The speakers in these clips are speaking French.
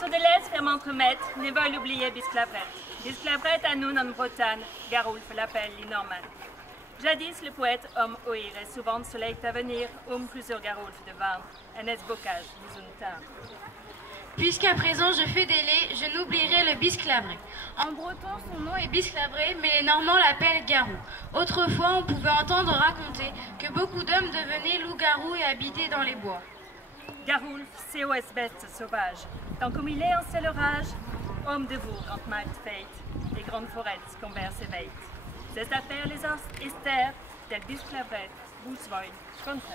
Quand de l'Est fermente maître, ne veulent oublier Bisclavret. Bisclavret à nous en Bretagne, Garulf l'appelle l'Inorman. Jadis, le poète homme oïr et souvent soleil à venir, plusieurs Garulf de vin, un esbocage, bisuntin. Puisqu'à présent je fais délai, je n'oublierai le Bisclavret. En breton, son nom est Bisclavret, mais les Normands l'appellent Garou. Autrefois, on pouvait entendre raconter que beaucoup d'hommes devenaient loups-garous et habitaient dans les bois. Garulf, c'est aux bête sauvage. Tant comme il est en seul orage, homme de vous, grand malte fate, les grandes forêts conversent et veit. C'est affaire les esters, del Bisclavret, Bousvoy, Contra.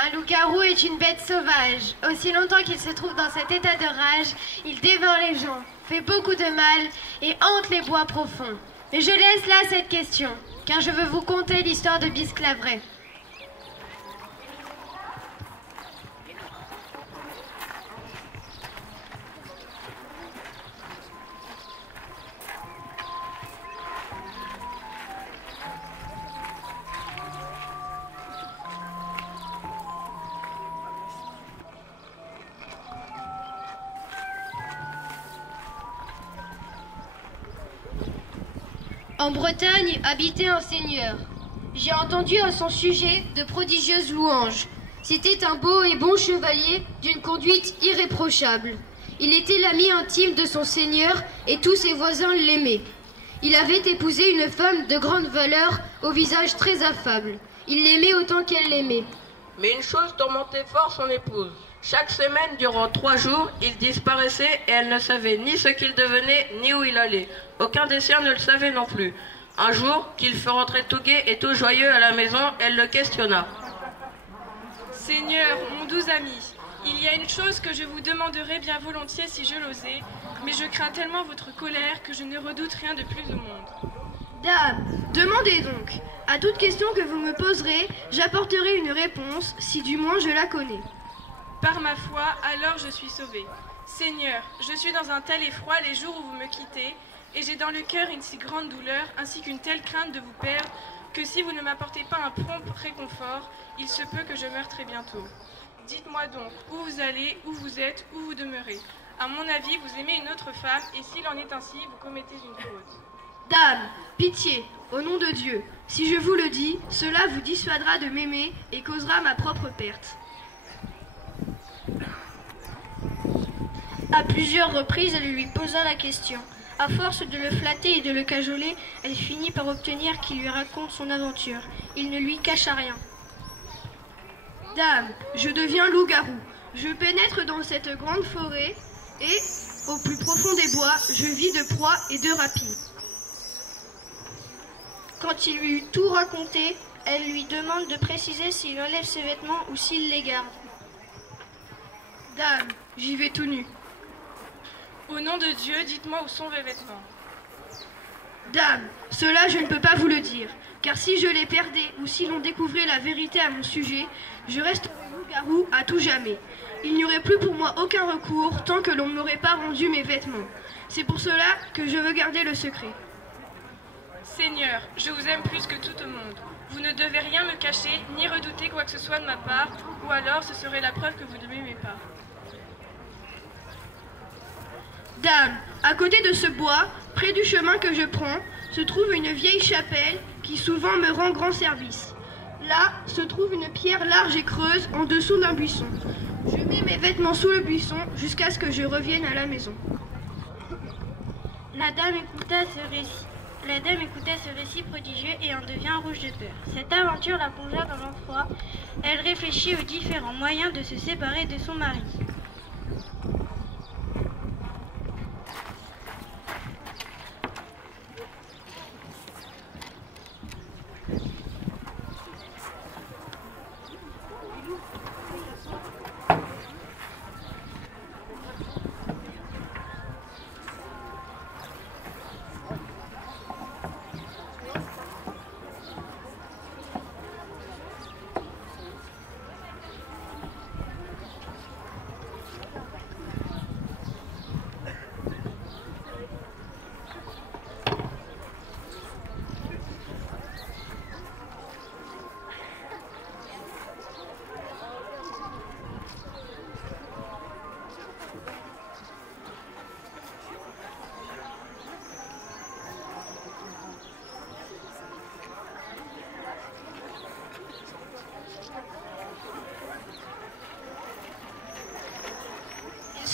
Un loup-garou est une bête sauvage. Aussi longtemps qu'il se trouve dans cet état de rage, il dévore les gens, fait beaucoup de mal et hante les bois profonds. Mais je laisse là cette question, car je veux vous conter l'histoire de Bisclavret. En Bretagne habitait un seigneur. J'ai entendu à son sujet de prodigieuses louanges. C'était un beau et bon chevalier d'une conduite irréprochable. Il était l'ami intime de son seigneur et tous ses voisins l'aimaient. Il avait épousé une femme de grande valeur au visage très affable. Il l'aimait autant qu'elle l'aimait. Mais une chose tourmentait fort son épouse. Chaque semaine, durant 3 jours, il disparaissait et elle ne savait ni ce qu'il devenait, ni où il allait. Aucun des siens ne le savait non plus. Un jour, qu'il fut rentré tout gai et tout joyeux à la maison, elle le questionna. « Seigneur, mon doux ami, il y a une chose que je vous demanderais bien volontiers si je l'osais, mais je crains tellement votre colère que je ne redoute rien de plus au monde. » Dame, demandez donc. À toute question que vous me poserez, j'apporterai une réponse, si du moins je la connais. Par ma foi, alors je suis sauvée. Seigneur, je suis dans un tel effroi les jours où vous me quittez, et j'ai dans le cœur une si grande douleur, ainsi qu'une telle crainte de vous perdre, que si vous ne m'apportez pas un prompt réconfort, il se peut que je meure très bientôt. Dites-moi donc, où vous allez, où vous êtes, où vous demeurez. À mon avis, vous aimez une autre femme, et s'il en est ainsi, vous commettez une faute. Dame, pitié, au nom de Dieu, si je vous le dis, cela vous dissuadera de m'aimer et causera ma propre perte. À plusieurs reprises, elle lui posa la question. À force de le flatter et de le cajoler, elle finit par obtenir qu'il lui raconte son aventure. Il ne lui cacha rien. Dame, je deviens loup-garou. Je pénètre dans cette grande forêt et, au plus profond des bois, je vis de proie et de rapine. Quand il lui eut tout raconté, elle lui demande de préciser s'il enlève ses vêtements ou s'il les garde. Dame, j'y vais tout nu. Au nom de Dieu, dites-moi où sont vos vêtements. Dame, cela je ne peux pas vous le dire, car si je les perdais ou si l'on découvrait la vérité à mon sujet, je resterais loup-garou à tout jamais. Il n'y aurait plus pour moi aucun recours tant que l'on ne m'aurait pas rendu mes vêtements. C'est pour cela que je veux garder le secret. Seigneur, je vous aime plus que tout au monde. Vous ne devez rien me cacher, ni redouter quoi que ce soit de ma part, ou alors ce serait la preuve que vous ne m'aimez pas. Dame, à côté de ce bois, près du chemin que je prends, se trouve une vieille chapelle qui souvent me rend grand service. Là se trouve une pierre large et creuse en dessous d'un buisson. Je mets mes vêtements sous le buisson jusqu'à ce que je revienne à la maison. La dame écouta ce récit prodigieux et en devint rouge de peur. Cette aventure la plongea dans l'effroi. Elle réfléchit aux différents moyens de se séparer de son mari.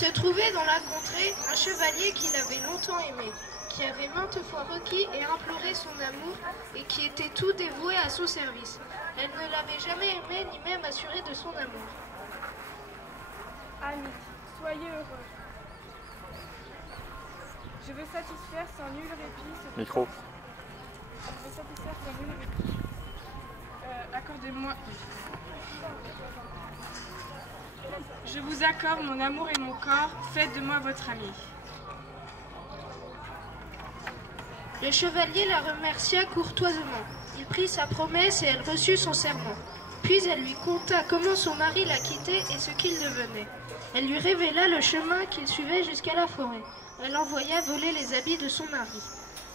se trouvait dans la contrée un chevalier qu'il avait longtemps aimé, qui avait maintes fois requis et imploré son amour et qui était tout dévoué à son service. Elle ne l'avait jamais aimé ni même assuré de son amour. Amis, soyez heureux. Je veux satisfaire sans nul répit ce Micro. Je veux satisfaire sans nul répit. Accordez-moi. Je vous accorde mon amour et mon corps. Faites de moi votre ami. Le chevalier la remercia courtoisement. Il prit sa promesse et elle reçut son serment. Puis elle lui conta comment son mari la quittait et ce qu'il devenait. Elle lui révéla le chemin qu'il suivait jusqu'à la forêt. Elle envoya voler les habits de son mari.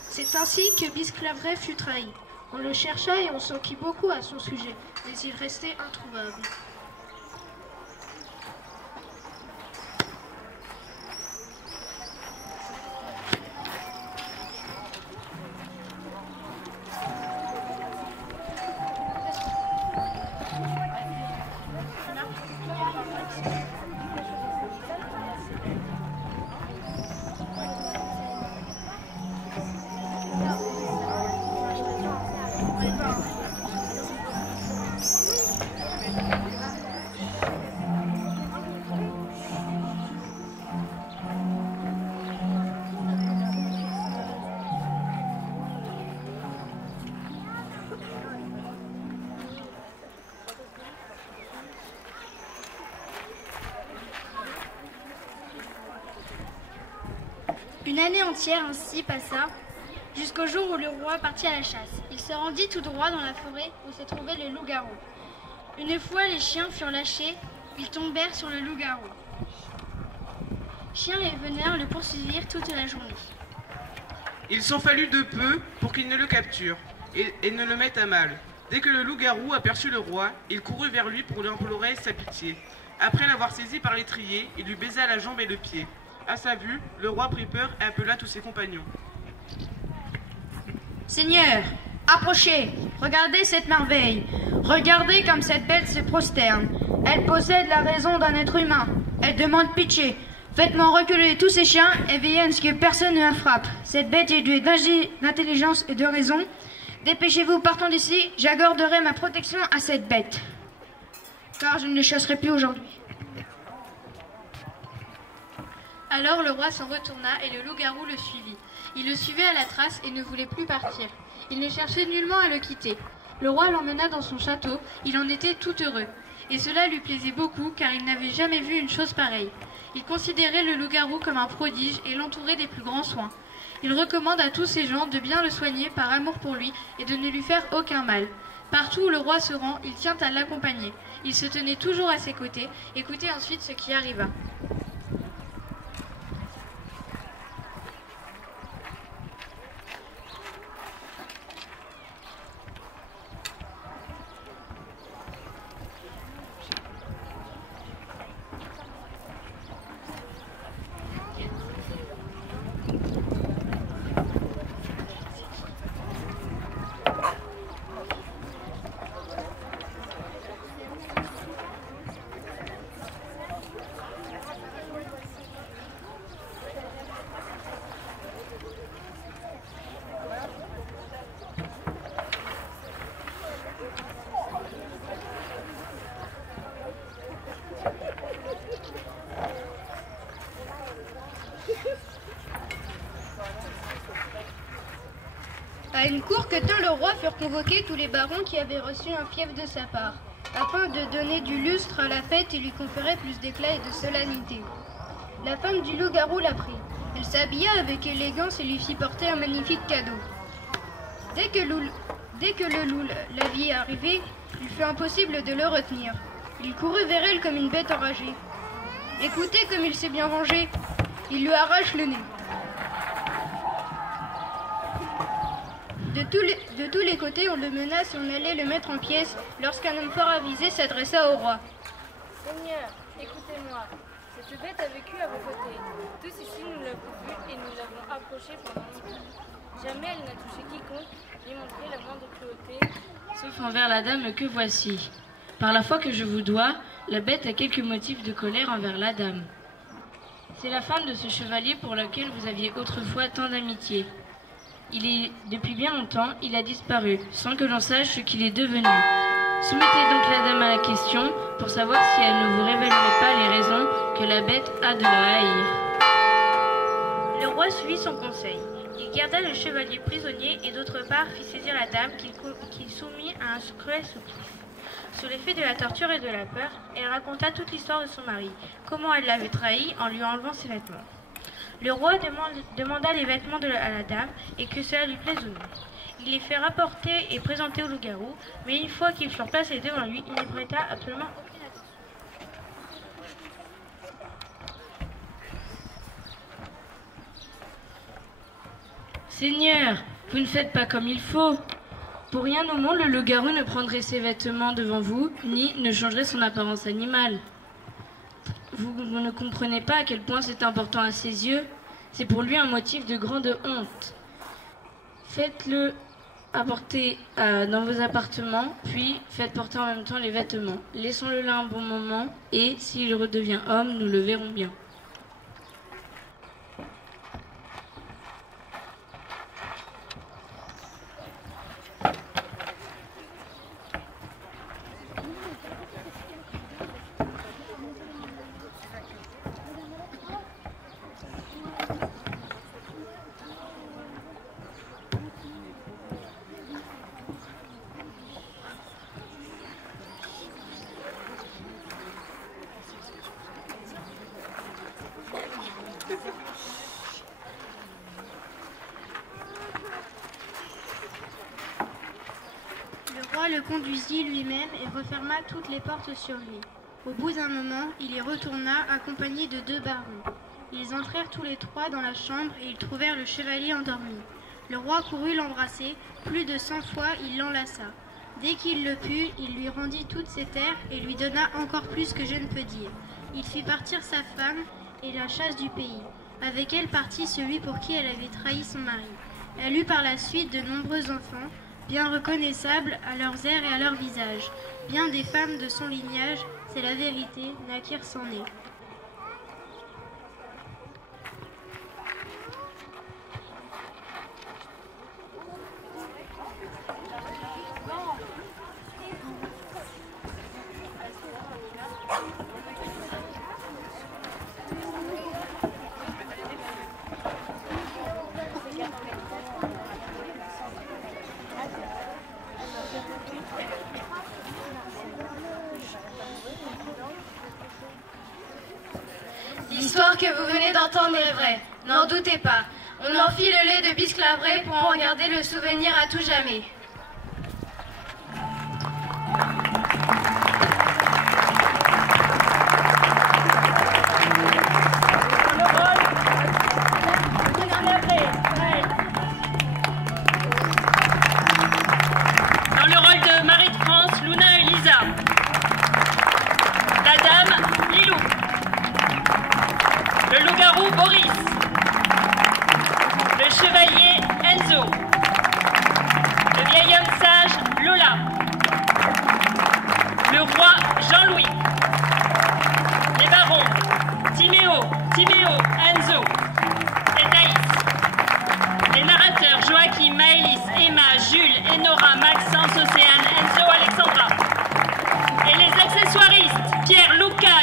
C'est ainsi que Bisclaveret fut trahi. On le chercha et on s'enquit beaucoup à son sujet, mais il restait introuvable. Une année entière ainsi passa, jusqu'au jour où le roi partit à la chasse. Il se rendit tout droit dans la forêt où se trouvait le loup-garou. Une fois les chiens furent lâchés, ils tombèrent sur le loup-garou. Chiens et veneurs le poursuivirent toute la journée. Il s'en fallut de peu pour qu'ils ne le capturent et ne le mettent à mal. Dès que le loup-garou aperçut le roi, il courut vers lui pour lui implorer sa pitié. Après l'avoir saisi par l'étrier, il lui baisa la jambe et le pied. À sa vue, le roi prit peur et appela tous ses compagnons. Seigneur, approchez, regardez cette merveille. Regardez comme cette bête se prosterne. Elle possède la raison d'un être humain. Elle demande pitié. Faites-moi reculer tous ces chiens et veillez à ce que personne ne la frappe. Cette bête est douée d'intelligence et de raison. Dépêchez-vous, partons d'ici, j'accorderai ma protection à cette bête. Car je ne le chasserai plus aujourd'hui. Alors le roi s'en retourna et le loup-garou le suivit. Il le suivait à la trace et ne voulait plus partir. Il ne cherchait nullement à le quitter. Le roi l'emmena dans son château, il en était tout heureux. Et cela lui plaisait beaucoup car il n'avait jamais vu une chose pareille. Il considérait le loup-garou comme un prodige et l'entourait des plus grands soins. Il recommande à tous ces gens de bien le soigner par amour pour lui et de ne lui faire aucun mal. Partout où le roi se rend, il tient à l'accompagner. Il se tenait toujours à ses côtés, écoutait ensuite ce qui arriva. À une cour que tint le roi furent convoqués tous les barons qui avaient reçu un fief de sa part, afin de donner du lustre à la fête et lui conférer plus d'éclat et de solennité. La femme du loup-garou la prit. Elle s'habilla avec élégance et lui fit porter un magnifique cadeau. Dès que le loup la vit arriver, il fut impossible de le retenir. Il courut vers elle comme une bête enragée. Écoutez comme il s'est bien vengé. Il lui arrache le nez. De tous les côtés, on le menace et on allait le mettre en pièces lorsqu'un homme fort avisé s'adressa au roi. Seigneur, écoutez-moi. Cette bête a vécu à vos côtés. Tous ici, nous l'avons vue et nous l'avons approchée pendant longtemps. Jamais elle n'a touché quiconque, ni montré la moindre cruauté. Sauf envers la dame que voici. Par la foi que je vous dois, la bête a quelques motifs de colère envers la dame. C'est la femme de ce chevalier pour lequel vous aviez autrefois tant d'amitié. Depuis bien longtemps, il a disparu, sans que l'on sache ce qu'il est devenu. Soumettez donc la dame à la question pour savoir si elle ne vous révélerait pas les raisons que la bête a de la haïr. Le roi suivit son conseil. Il garda le chevalier prisonnier et d'autre part fit saisir la dame qu'il soumit à un cruel supplice. Sous l'effet de la torture et de la peur, elle raconta toute l'histoire de son mari, comment elle l'avait trahi en lui enlevant ses vêtements. Le roi demanda les vêtements à la dame et que cela lui plaise ou non. Il les fait rapporter et présenter au loup-garou, mais une fois qu'ils furent placés devant lui, il n'y prêta absolument aucune attention. Seigneur, vous ne faites pas comme il faut. Pour rien au monde, le loup-garou ne prendrait ses vêtements devant vous, ni ne changerait son apparence animale. Vous ne comprenez pas à quel point c'est important à ses yeux. C'est pour lui un motif de grande honte. Faites-le apporter dans vos appartements, puis faites porter en même temps les vêtements. Laissons-le là un bon moment, et s'il redevient homme, nous le verrons bien. Le roi le conduisit lui-même et referma toutes les portes sur lui. Au bout d'un moment, il y retourna accompagné de 2 barons. Ils entrèrent tous les 3 dans la chambre et ils trouvèrent le chevalier endormi. Le roi courut l'embrasser, plus de 100 fois il l'enlaça. Dès qu'il le put, il lui rendit toutes ses terres et lui donna encore plus que je ne peux dire. Il fit partir sa femme et la chasse du pays. Avec elle partit celui pour qui elle avait trahi son mari. Elle eut par la suite de nombreux enfants, bien reconnaissables à leurs airs et à leur visage. Bien des femmes de son lignage, c'est la vérité, naquirent sans nez. L'histoire que vous venez d'entendre est vraie, n'en doutez pas. On enfile le lait de Bisclavret pour en garder le souvenir à tout jamais. Dans le rôle de Marie de France, Luna et Lisa. La dame, Lilou. Le loup-garou, Boris. Le chevalier, Enzo. Le vieil homme sage, Lola. Le roi, Jean-Louis. Les barons, Timéo, Enzo et Thaïs. Les narrateurs, Joachim, Maëlys, Emma, Jules, Enora, Maxence, Océane, Enzo, Alexandra. Et les accessoiristes, Pierre, Lucas,